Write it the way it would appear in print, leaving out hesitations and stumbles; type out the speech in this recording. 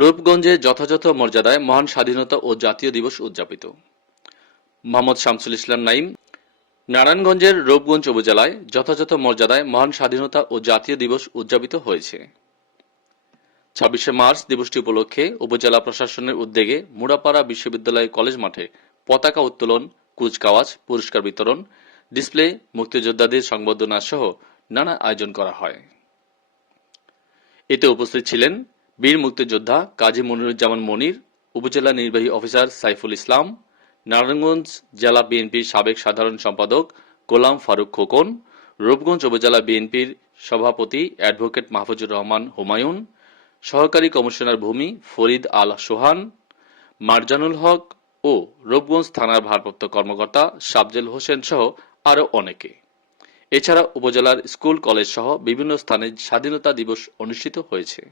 রূপগঞ্জে যথাযথ মর্যাদায় মহান স্বাধীনতা ও জাতীয় দিবস উদযাপিত। মোহাম্মদ শামসুল ইসলাম নাঈম। নারায়ণগঞ্জের রূপগঞ্জ উপজেলায় যথাযথ মর্যাদায় মহান স্বাধীনতা ও জাতীয় দিবস উদযাপিত হয়েছে। ২৬শে মার্চ দিবসটি উপলক্ষে উপজেলা প্রশাসনের উদ্যোগে মুড়াপাড়া বিশ্ববিদ্যালয় কলেজ মাঠে পতাকা উত্তোলন, কুচকাওয়াজ, পুরস্কার বিতরণ, ডিসপ্লে, মুক্তিযোদ্ধাদের সংবর্ধনা সহ নানা আয়োজন করা হয়। এতে উপস্থিত ছিলেন বীর মুক্তিযোদ্ধা কাজী মনিরুজ্জামান মনির, উপজেলা নির্বাহী অফিসার সাইফুল ইসলাম, নারায়ণগঞ্জ জেলা বিএনপির সাবেক সাধারণ সম্পাদক গোলাম ফারুক খোকন, রূপগঞ্জ উপজেলা বিএনপির সভাপতি অ্যাডভোকেট মাহফুজুর রহমান হুমায়ুন, সহকারী কমিশনার ভূমি ফরিদ আল সোহান, মারজানুল হক ও রূপগঞ্জ থানার ভারপ্রাপ্ত কর্মকর্তা সাবজেল হোসেন সহ আরও অনেকে। এছাড়া উপজেলার স্কুল কলেজ সহ বিভিন্ন স্থানে স্বাধীনতা দিবস অনুষ্ঠিত হয়েছে।